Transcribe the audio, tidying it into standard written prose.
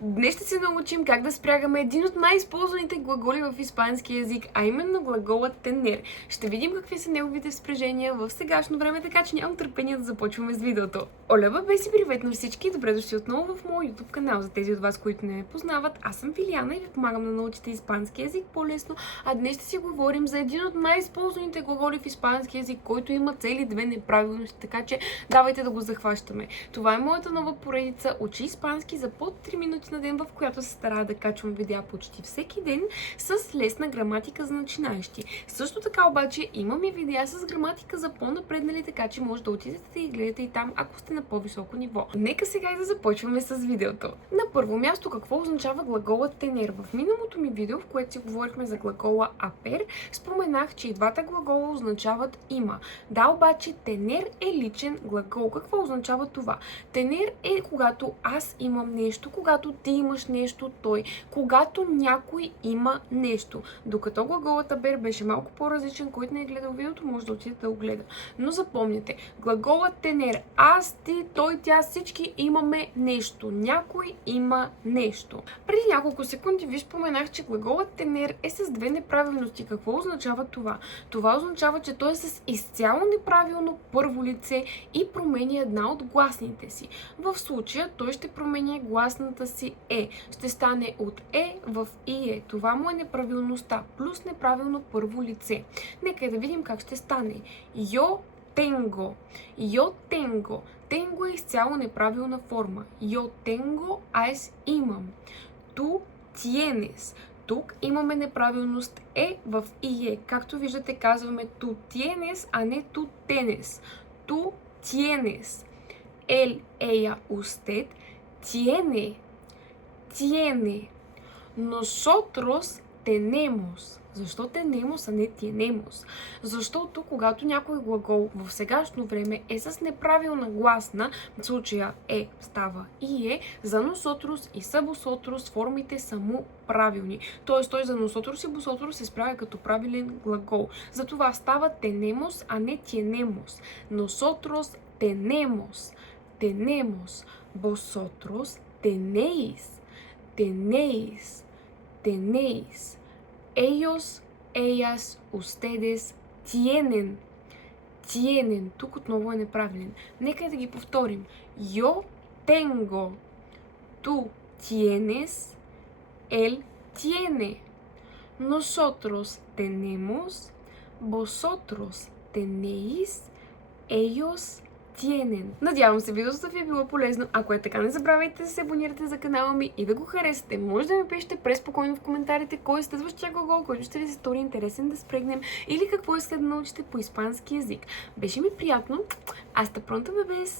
Днес ще се научим как да спрягаме един от най-използваните глаголи в испански язик, а именно глаголът tener. Ще видим какви са неговите спряжения в сегашно време, така че нямам търпение да започваме с видеото. Оля бебе, привет на всички! Добре дошли отново в моят YouTube канал. За тези от вас, които не ме познават, аз съм Вилиана и ви помагам да научите испански язик по-лесно. А днес ще си говорим за един от най-използваните глаголи в испански язик, който има цели две неправилности, така че давайте да го захващаме. Това е моята нова поредица Учи испански за под 3 минути на ден, в която се старая да качвам видеа почти всеки ден с лесна граматика за начинаещи. Също така обаче имам и видеа с граматика за по-напреднали, така че може да отидете и гледате и там, ако сте на по-високо ниво. Нека сега и да започваме с видеото. На първо място, какво означава глаголът tener? В миналото ми видео, в което си говорихме за глагола haber, споменах, че и двата глагола означават има. Да, обаче tener е личен глагол. Какво означава това? Tener е когато аз имам нещо, когато ти имаш нещо, той, когато някой има нещо. Докато глаголът haber беше малко по-различен, който не е гледал видеото, може да отиде да го гледа. Но запомняте, глаголът tener, аз, ти, той, тя, всички имаме нещо. Някой има нещо. Преди няколко секунди ви споменах, че глаголът tener е с две неправилности. Какво означава това? Това означава, че той е с изцяло неправилно първо лице и променя една от гласните си. В случая той ще променя гласната си е. Ще стане от е в ие. Това му е неправилността, плюс неправилно първо лице. Нека да видим как ще стане. Yo tengo. Yo tengo. Tengo е изцяло неправилна форма. Yo tengo, аз имам. Tú tienes. Тук имаме неправилност е в ие. Както виждате, казваме tú tienes, а не tú tienes. Tú tienes. Él, ella, usted tiene. Tiene. Nosotros tenemos. Защо tenemos, а не tenemos? Защото когато някой глагол в сегашно време е с неправилна гласна, в случая е става и е, за nosotros и са vosotros формите са му правилни. Тоест той за nosotros и vosotros се справя като правилен глагол. Затова става tenemos, а не tenemos. Nosotros tenemos. Tenemos. Vosotros tenéis. Tenéis. Tenéis. Ellos, ellas, ustedes tienen. Tienen. Тук отново е неправилен. Нека да ги повторим. Yo tengo. Tú tienes. Él tiene. Nosotros tenemos. Vosotros tenéis. Ellos tienen. Надявам се видеото да ви е било полезно. Ако е така, не забравяйте да се абонирате за канала ми и да го харесате. Може да ми пишете преспокойно в коментарите кой е следващия глагол, който ще ви се стори интересен да спрегнем или какво искате да научите по испански язик. Беше ми приятно. Hasta pronto, bebés!